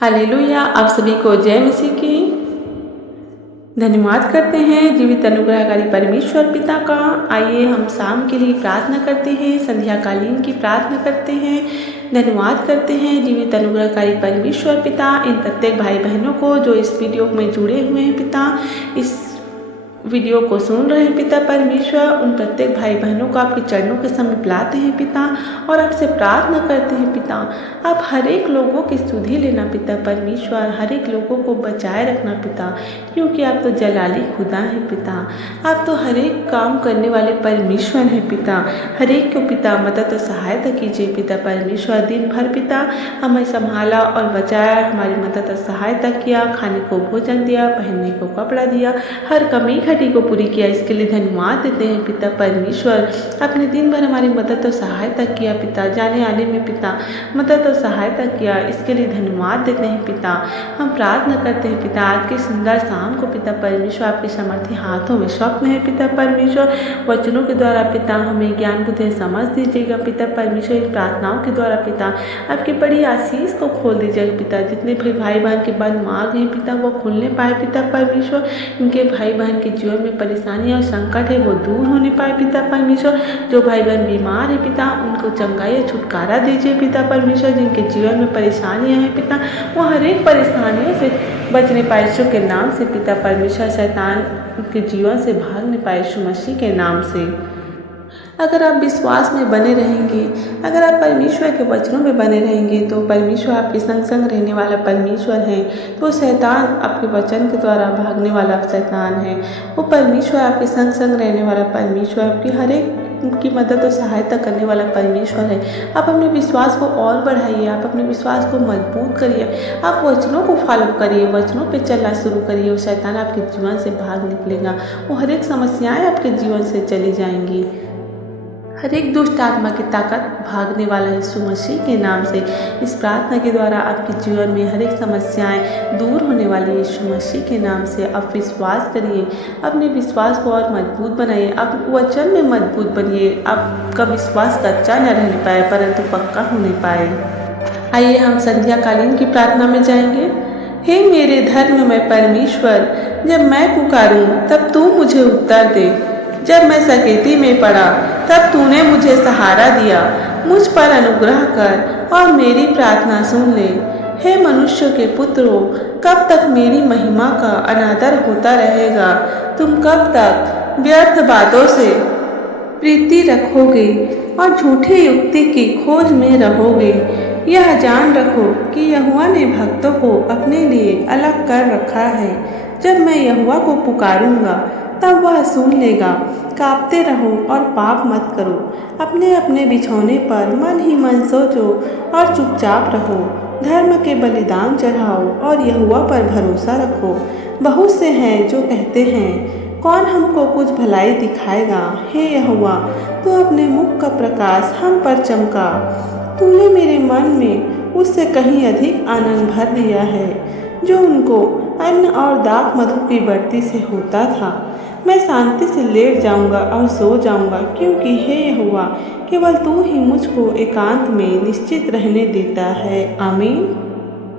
Hallelujah. आप सभी को जय मसीह की। धन्यवाद करते हैं जीवित अनुग्रहकारी परमेश्वर पिता का। आइए हम शाम के लिए प्रार्थना करते हैं, संध्याकालीन की प्रार्थना करते हैं। धन्यवाद करते हैं जीवित अनुग्रहकारी परमेश्वर पिता इन प्रत्येक भाई बहनों को जो इस वीडियो में जुड़े हुए हैं पिता, इस वीडियो को सुन रहे हैं पिता परमेश्वर। उन प्रत्येक भाई बहनों को आपके चरणों के समीप लाते हैं पिता और आपसे प्रार्थना करते हैं पिता, आप हर एक लोगों की सुधि लेना पिता परमेश्वर, हर एक लोगों को बचाए रखना पिता, क्योंकि आप तो जलाली खुदा हैं पिता। आप तो हर एक काम करने वाले परमेश्वर हैं पिता। हर एक को पिता मदद और सहायता कीजिए पिता परमेश्वर। दिन भर पिता हमें संभाला और बचाया, हमारी मदद और सहायता किया, खाने को भोजन दिया, पहनने को कपड़ा दिया, हर कमी घटी को पूरी किया। इसके लिए धन्यवाद देते हैं पिता परमेश्वर। आपने दिन भर हमारी मदद और सहायता किया पिता, जाने आने में पिता मदद और सहायता किया, इसके लिए धन्यवाद देते हैं पिता। हम प्रार्थना करते हैं पिता आज की सुंदर शाम को पिता परमेश्वर आपके सामर्थ्य हाथों में स्वप्न है पिता परमेश्वर। वचनों के द्वारा पिता हमें ज्ञान बुद्धि समझ दीजिएगा पिता परमेश्वर। इन प्रार्थनाओं के द्वारा पिता आपकी बड़ी आशीष को खोल दीजिएगा पिता। जितने भी भाई बहन के बंद मार्ग हैं पिता वो खुलने पाए पिता परमेश्वर। इनके भाई बहन के जीवन में परेशानी और संकट है वो दूर होने पाए पिता परमेश्वर। जो भाई बहन बीमार है पिता उनको चंगाई और छुटकारा दीजिए पिता परमेश्वर। जिनके जीवन में परेशानियां हैं पिता वो हर एक परेशानियों से बचने पाए यीशु के नाम से पिता परमेश्वर। शैतान के जीवन से भागने पाए यीशु मसीह के नाम से। अगर आप विश्वास में बने रहेंगे, अगर आप परमेश्वर के वचनों में बने रहेंगे तो परमेश्वर आपके संग संग रहने वाला परमेश्वर है। तो शैतान आपके वचन के द्वारा भागने वाला शैतान है, वो परमेश्वर आपके संग संग रहने वाला परमेश्वर, आपकी हर एक की मदद और सहायता करने वाला परमेश्वर है। आप अपने विश्वास को और बढ़ाइए, आप अपने विश्वास को मजबूत करिए, आप वचनों को फॉलो करिए, वचनों पे चलना शुरू करिए। वो शैतान आपके जीवन से भाग निकलेगा, वो हर एक समस्याएं आपके जीवन से चली जाएंगी। हर एक दुष्ट आत्मा की ताकत भागने वाला है यीशु मसीह के नाम से। इस प्रार्थना के द्वारा आपके जीवन में हर एक समस्याएं दूर होने वाली है यीशु मसीह के नाम से। आप विश्वास करिए, अपने विश्वास को और मजबूत बनाइए, आप वचन में मजबूत बनिए। आपका विश्वास कच्चा न रहने पाए परंतु पक्का होने पाए। आइए हम संध्याकालीन की प्रार्थना में जाएंगे। हे मेरे धर्ममय परमेश्वर, जब मैं पुकारूं तब तू मुझे उत्तर दे। जब मैं सकेती में पड़ा तब तूने मुझे सहारा दिया। मुझ पर अनुग्रह कर और मेरी प्रार्थना सुन ले। हे मनुष्य के पुत्रों, कब तक मेरी महिमा का अनादर होता रहेगा? तुम कब तक व्यर्थ बातों से प्रीति रखोगे और झूठी युक्ति की खोज में रहोगे? यह जान रखो कि यहोवा ने भक्तों को अपने लिए अलग कर रखा है। जब मैं यहोवा को पुकारूंगा तब वह सुन लेगा। कांपते रहो और पाप मत करो। अपने अपने बिछौने पर मन ही मन सोचो और चुपचाप रहो। धर्म के बलिदान चढ़ाओ और यहोवा पर भरोसा रखो। बहुत से हैं जो कहते हैं, कौन हमको कुछ भलाई दिखाएगा? हे यहोवा, तू अपने मुख का प्रकाश हम पर चमका। तूने मेरे मन में उससे कहीं अधिक आनंद भर दिया है जो उनको अन्न और दाख मधु की बढ़ती से होता था। मैं शांति से लेट जाऊंगा और सो जाऊंगा, क्योंकि हे यहोवा, केवल तू ही मुझको एकांत में निश्चित रहने देता है। आमीन।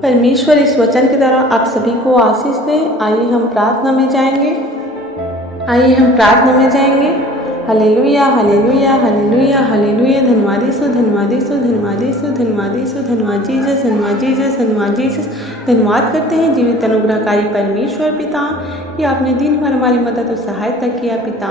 परमेश्वर इस वचन के द्वारा आप सभी को आशीष दे। आइए हम प्रार्थना में जाएंगे। Hallelujah, hallelujah, hallelujah, hallelujah. धन्यवाद यीशु, धन्यवाद यीशु, धन्यवाद यीशु, धन्यवाद यीशु, धन्यवाद जीसस, धन्यवाद जीसस, धन्यवाद जीसस। धन्यवाद करते हैं जीवित अनुग्रहकारी परमेश्वर पिता कि आपने दिन भर हमारी मदद और सहायता किया पिता,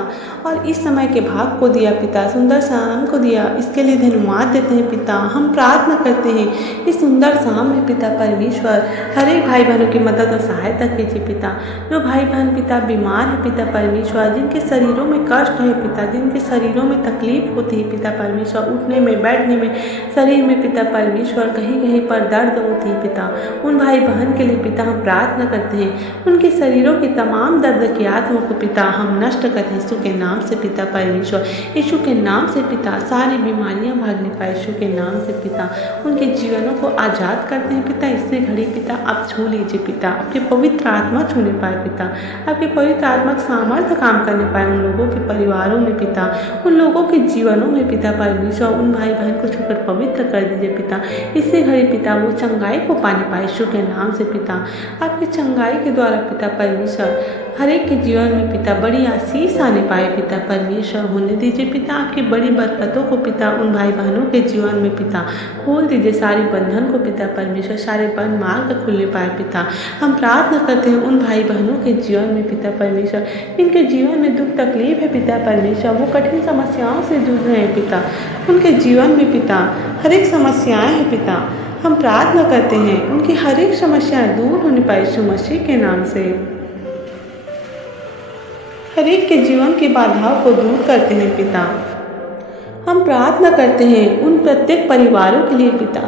और इस समय के भाग को दिया पिता, सुंदर शाम को दिया। इसके लिए धन्यवाद देते हैं पिता। हम प्रार्थना करते हैं इस सुंदर शाम में पिता परमेश्वर हर एक भाई बहनों की मदद और सहायता कीजिए पिता। जो भाई बहन पिता बीमार है पिता परमेश्वर, जिनके शरीरों में कष्ट है पिता, जिनके शरीरों में तकलीफ होती है पिता परमेश्वर, उठने में बैठने में, शरीर में पिता परमेश्वर कहीं कहीं पर दर्द होती है पिता, उन भाई बहन के लिए पिता हम प्रार्थना करते हैं। उनके शरीरों की तमाम दर्द की आत्मा को पिता हम नष्ट करते हैं यीशु के नाम से पिता परमेश्वर। यीशु के नाम से पिता सारी बीमारियां भागने पाए यीशु के नाम से पिता। उनके जीवनों को आज़ाद करते हैं पिता। इससे घड़ी पिता आप छू लीजिए पिता, आपके पवित्र आत्मा छूने पाए पिता, आपके पवित्र आत्मा का सामर्थ्य काम करने पाए उन लोगों के परिवारों में में पिता, उन लोगों के जीवनों में पिता परमेश्वर उन भाई बहन को छूकर पवित्र कर दीजिए पिता। इसी घड़ी पिता वो चंगाई को पाने पाए यीशु के नाम से पिता। आपकी चंगाई के द्वारा पिता परमेश्वर हर एक के जीवन में पिता बड़ी आशीष आने पाए पिता परमेश्वर होने दीजिए पिता। आपकी बड़ी बरकतों को पिता उन भाई बहनों के जीवन में पिता खोल दीजिए, सारे बंधन को पिता परमेश्वर, सारे बंद मार्ग खुलने पाए पिता। हम प्रार्थना करते हैं उन भाई बहनों के जीवन में पिता परमेश्वर, इनके जीवन में दुख तकलीफ है पिता परमेश्वर, वो कठिन समस्याओं से जूझ रहे हैं पिता। उनके जीवन में पिता हर एक समस्याएं हैं पिता। हम प्रार्थना करते हैं उनकी हर एक समस्याएं दूर होने पाए यीशु मसीह के नाम से। हर एक के जीवन की बाधाओं को दूर करते हैं पिता। हम प्रार्थना करते हैं उन प्रत्येक परिवारों के लिए पिता,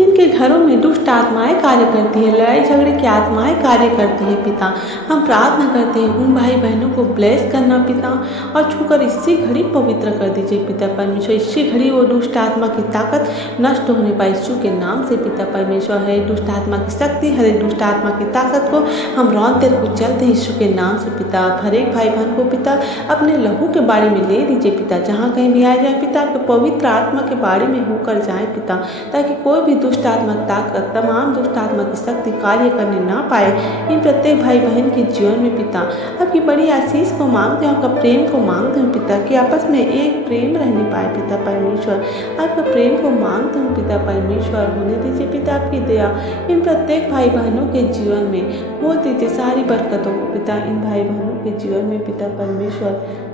इनके घरों में दुष्ट आत्माएं कार्य करती है, लड़ाई झगड़े की आत्माएं कार्य करती है पिता। हम प्रार्थना करते हैं उन भाई बहनों को ब्लेस करना पिता, और छूकर इसी घड़ी पवित्र कर दीजिए पिता परमेश्वर। इसी घड़ी वो दुष्ट आत्मा की ताकत नष्ट होने पाए यीशु के नाम से पिता परमेश्वर। है दुष्ट आत्मा की शक्ति, हर एक दुष्ट आत्मा की ताकत को हम रौंदते कुचलते हैं यीशु के नाम से पिता। आप हर एक भाई बहन को पिता अपने लहू के बारे में ले लीजिए पिता, जहाँ कहीं भी आए जाए पिता तो पवित्र आत्मा के बारे में होकर जाए पिता, ताकि कोई भी दुष्ट आत्मा ताकत, तमाम दुष्ट आत्मा की शक्ति कार्य करने ना पाए इन प्रत्येक भाई बहन के जीवन में पिता। आपकी बड़ी आशीष को मांगते हैं, आपका प्रेम को मांगते हैं पिता, कि आपस में एक प्रेम रहने पाए पिता परमेश्वर। आपका प्रेम को मांगते हैं पिता परमेश्वर, होने दीजिए पिता आपकी दया इन प्रत्येक भाई बहनों के जीवन में, खोल दीजिए सारी बरकतों को पिता इन भाई बहनों के जीवन में पिता परमेश्वर।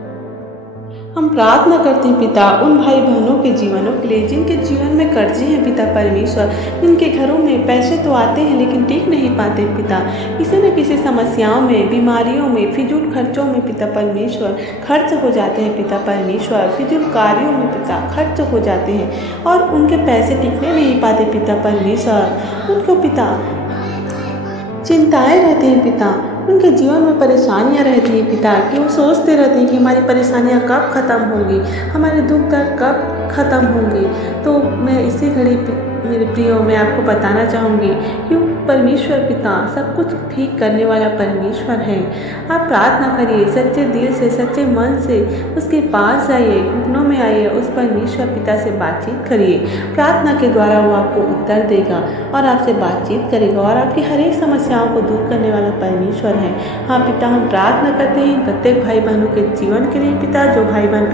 हम प्रार्थना करते हैं पिता उन भाई बहनों के जीवनों के लिए जिनके जीवन में कर्जे हैं पिता परमेश्वर, जिनके घरों में पैसे तो आते हैं लेकिन टिक नहीं पाते पिता, किसी न किसी समस्याओं में, बीमारियों में, फिजूल खर्चों में पिता परमेश्वर खर्च हो जाते हैं पिता परमेश्वर, फिजूल कार्यों में पिता खर्च हो जाते हैं और उनके पैसे टिकने नहीं पाते पिता परमेश्वर। उनको पिता चिंताएं रहती हैं पिता, उनके जीवन में परेशानियां रहती हैं पिता, कि वो सोचते रहते हैं कि हमारी परेशानियां कब ख़त्म होंगी, हमारे दुख दर्द कब ख़त्म होंगे। तो मैं इसी घड़ी मेरे प्रियो मैं आपको बताना चाहूँगी कि परमेश्वर पिता सब कुछ ठीक करने वाला परमेश्वर है। आप प्रार्थना करिए सच्चे दिल से, सच्चे मन से उसके पास आइए, घुटनों में आइए, उस परमेश्वर पिता से बातचीत करिए। प्रार्थना के द्वारा वो आपको उत्तर देगा और आपसे बातचीत करेगा और आपकी हर एक समस्याओं को दूर करने वाला परमेश्वर है। हाँ पिता, हम प्रार्थना करते हैं प्रत्येक भाई बहनों के जीवन के लिए पिता, जो भाई बहन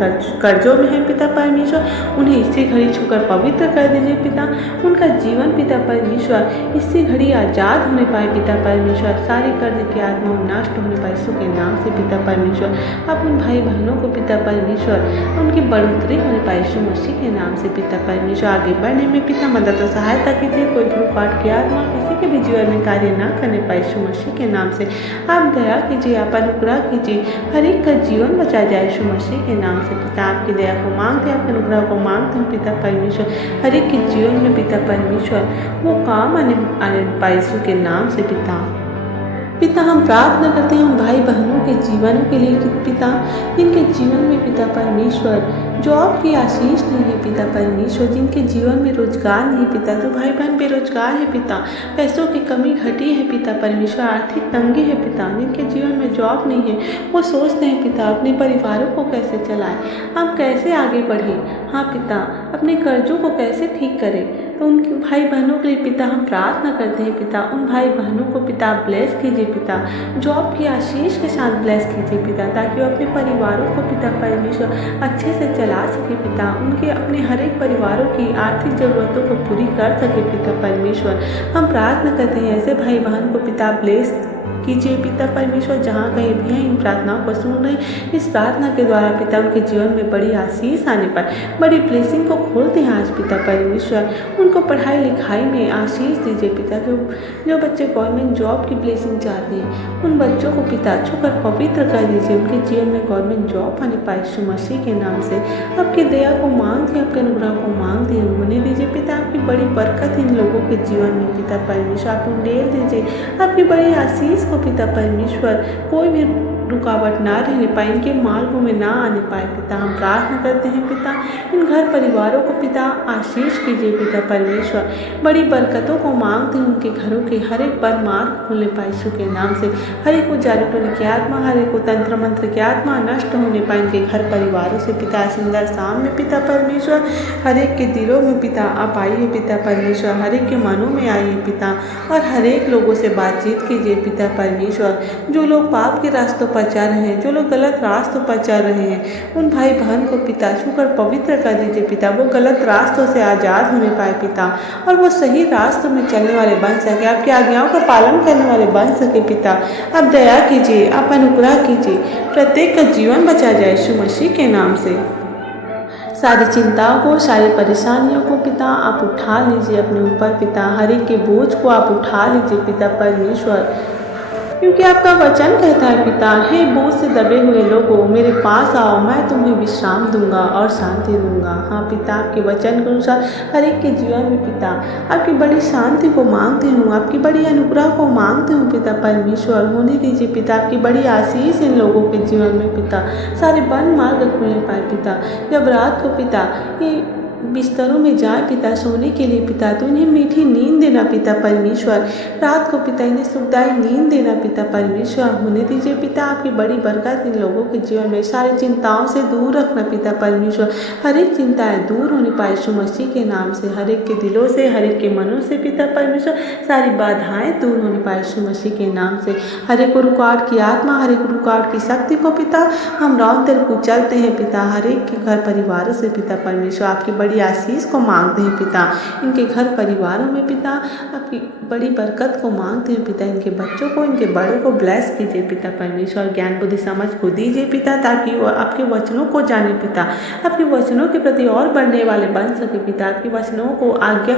कर्जों में है पिता परमेश्वर, उन्हें इसी घड़ी छूकर पवित्र कर दीजिए पिता। उनका जीवन पिता परमेश्वर इसी घड़ी आजाद होने पाए पिता परमेश्वर, सारे कर्ज की आत्मा नष्ट होने पाए यीशु के नाम से पिता परमेश्वर। आप उन भाई बहनों को पिता परमेश्वर उनकी बढ़ोतरी होने पाए यीशु मसीह के नाम से पिता परमेश्वर। आगे बढ़ने में पिता मदद और सहायता कीजिए, कोई ध्रुपाट की आत्मा किसी के भी जीवन में कार्य न करने पाए यीशु मसीह के नाम से। आप दया कीजिए, आप अनुग्रह कीजिए, हर एक का जीवन बचा जाए यीशु मसीह के नाम से पिता। आपकी दया को मांगते हैं, आपके अनुग्रह को मांगते हैं पिता परमेश्वर। हर एक के जीवन में पिता परमेश्वर वो काम आने पाए यीशु के नाम से पिता। हम प्रार्थना करते हैं उन भाई बहनों के जीवन के लिए कि पिता इनके जीवन में पिता परमेश्वर जॉब की आशीष नहीं है पिता परमेश्वर, जिनके जीवन में रोजगार नहीं पिता, जो भाई बहन बेरोजगार है पिता, पैसों की कमी घटी है पिता परमेश्वर, आर्थिक तंगी है पिता, जिनके जीवन में जॉब नहीं है, वो सोचते हैं पिता अपने परिवारों को कैसे चलाएं, हम कैसे आगे बढ़े। हाँ पिता, अपने कर्जों को कैसे ठीक करें। तो उन भाई बहनों के लिए पिता हम प्रार्थना करते हैं पिता, उन भाई बहनों को पिता ब्लेस कीजिए पिता, जॉब की आशीष के साथ ब्लेस कीजिए पिता, ताकि वो अपने परिवारों को पिता परमेश्वर अच्छे से चला सके पिता, उनके अपने हर एक परिवारों की आर्थिक ज़रूरतों को पूरी कर सके पिता परमेश्वर। हम प्रार्थना करते हैं ऐसे भाई बहन को पिता ब्लेस कीजिए पिता परमेश्वर, जहाँ कहीं भी हैं इन प्रार्थनाओं को सुन रहे हैं, इस प्रार्थना के द्वारा पिता उनके जीवन में बड़ी आशीष आने पर बड़ी ब्लेसिंग को खोलते हैं आज पिता परमेश्वर। उनको पढ़ाई लिखाई में आशीष दीजिए पिता, जो बच्चे गवर्नमेंट जॉब की ब्लेसिंग चाहते हैं उन बच्चों को पिता छूकर पवित्र कर दीजिए, उनके जीवन में गवर्नमेंट जॉब आने पाए यीशु मसीह के नाम से। आपकी दया को मांगते, आपके अनुग्रह को मांगते होने दीजिए पिता, आपकी बड़ी बरकत इन लोगों के जीवन में पिता परमेश्वर आप उन्हें दे दीजिए, आपकी बड़ी आशीष को पिता परमेश्वर। कोई भी रुकावट ना रहने पाए, इनके मार्गों में ना आने पाए पिता। हम प्रार्थना करते हैं पिता, इन घर परिवारों को पिता आशीष कीजिए पिता परमेश्वर। बड़ी बरकतों को मांगते हैं, उनके घरों के हर एक पर मार्ग खुलने पाए यीशु के नाम से। हर एक को जादू टोने की आत्मा, हर एक को तंत्र मंत्र की आत्मा नष्ट होने पाए इनके घर परिवारों से पिता। सुंदर शाम में पिता परमेश्वर, हर एक के दिलों में पिता आप आइए पिता परमेश्वर, हर एक के मनों में आइए पिता और हर एक लोगों से बातचीत कीजिए पिता परमेश्वर। जो लोग पाप के रास्तों पर चल रहे हैं, जो लोग गलत रास्तों पर चल रहे हैं, उन भाई बहन को पिता छूकर पवित्र कर दीजिए पिता। वो गलत रास्तों से आज़ाद होने पाए पिता और वो सही रास्तों में चलने वाले बन सके, आपकी आज्ञाओं का पालन करने वाले बन सके पिता। आप दया कीजिए, आप अनुग्रह कीजिए, प्रत्येक का जीवन बचा जाए यीशु मसीह के नाम से। सारी चिंताओं को, सारी परेशानियों को पिता आप उठा लीजिए अपने ऊपर पिता। हर एक के बोझ को आप उठा लीजिए पिता परमेश्वर, क्योंकि आपका वचन कहता है पिता, हे बोझ से दबे हुए लोगों मेरे पास आओ, मैं तुम्हें विश्राम दूंगा और शांति दूंगा। हाँ पिता, आपके वचन के अनुसार हर एक के जीवन में पिता आपकी बड़ी शांति को मांगती हूँ, आपकी बड़ी अनुग्रह को मांगती हूँ पिता परमेश्वर। होने दीजिए पिता आपकी बड़ी आशीष इन लोगों के जीवन में पिता। सारे बंद मार्ग खुलने पाए पिता। जब रात को पिता ये बिस्तरों में जाए पिता सोने के लिए पिता, तो इन्हें मीठी नींद देना पिता परमेश्वर। रात को पिता इन्हें सुखदायी नींद देना पिता परमेश्वर। होने दीजिए पिता आपकी बड़ी बरकत इन लोगों के जीवन में। सारी चिंताओं से दूर रखना पिता परमेश्वर। हर एक चिंताएं दूर होने पाए यीशु मसीह के नाम से। हर एक के दिलों से, हर एक के मनों से पिता परमेश्वर सारी बाधाएं दूर होने पाए यीशु मसीह के नाम से। हर एक रुकावट की आत्मा, हर एक रुकावट की शक्ति को पिता हम रौंदते कुचलते हैं पिता। हर एक के घर परिवारों से पिता परमेश्वर आपकी बड़ी आशीष को मांगते हैं पिता। इनके घर परिवारों में पिता आपकी बड़ी बरकत को मांगते हैं पिता। इनके बच्चों को, इनके बड़ों को ब्लेस कीजिए पिता परमेश्वर। ज्ञान बुद्धि समझ को दीजिए पिता, ताकि वो आपके वचनों को जाने पिता, आपके वचनों के प्रति और बढ़ने वाले बन सके पिता। आपके वचनों को आज्ञा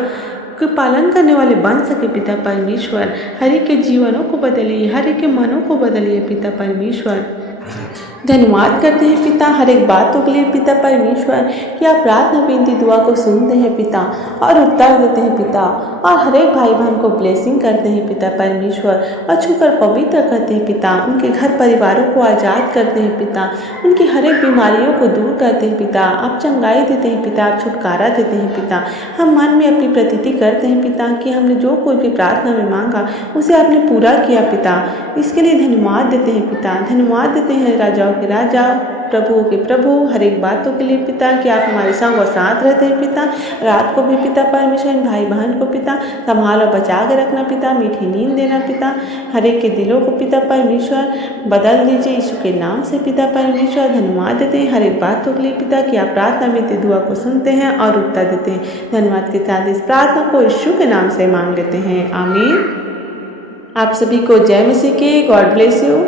के पालन करने वाले बन सके पिता परमेश्वर। हर एक के जीवनों को बदलिए, हर एक के मनों को बदलिए पिता परमेश्वर। धन्यवाद करते हैं पिता हर एक बातों के लिए पिता परमेश्वर, कि आप प्रार्थना विनती दुआ को सुनते हैं पिता और उत्तर देते हैं पिता, और हर एक भाई बहन को ब्लेसिंग करते हैं पिता परमेश्वर, और छूकर पवित्र करते हैं पिता। उनके घर परिवारों को आज़ाद करते हैं पिता, उनकी हर एक बीमारियों को दूर करते हैं पिता। आप चंगाई देते हैं पिता, आप छुटकारा देते हैं पिता। हम मन में अपनी प्रतीति करते हैं पिता कि हमने जो कोई भी प्रार्थना में मांगा उसे आपने पूरा किया पिता। इसके लिए धन्यवाद देते हैं पिता। धन्यवाद देते हैं राजाओं के राजा, प्रभुओं के प्रभु, हर एक बातों के लिए पिता, कि आप हमारे संग और साथ रहते हैं पिता। रात को भी पिता परमेश्वर भाई बहन को पिता संभाल और बचा के रखना पिता। मीठी नींद देना पिता। हर एक के दिलों को पिता परमेश्वर बदल दीजिए यीशु के नाम से पिता परमेश्वर। धन्यवाद देते हैं हर एक बातों के लिए पिता, कि आप प्रार्थना में दुआ को सुनते हैं और उत्तर देते हैं। धन्यवाद के साथ इस प्रार्थना को यीशु के नाम से मांग लेते हैं, आमीन। आप सभी को जय मसीह की। God bless you.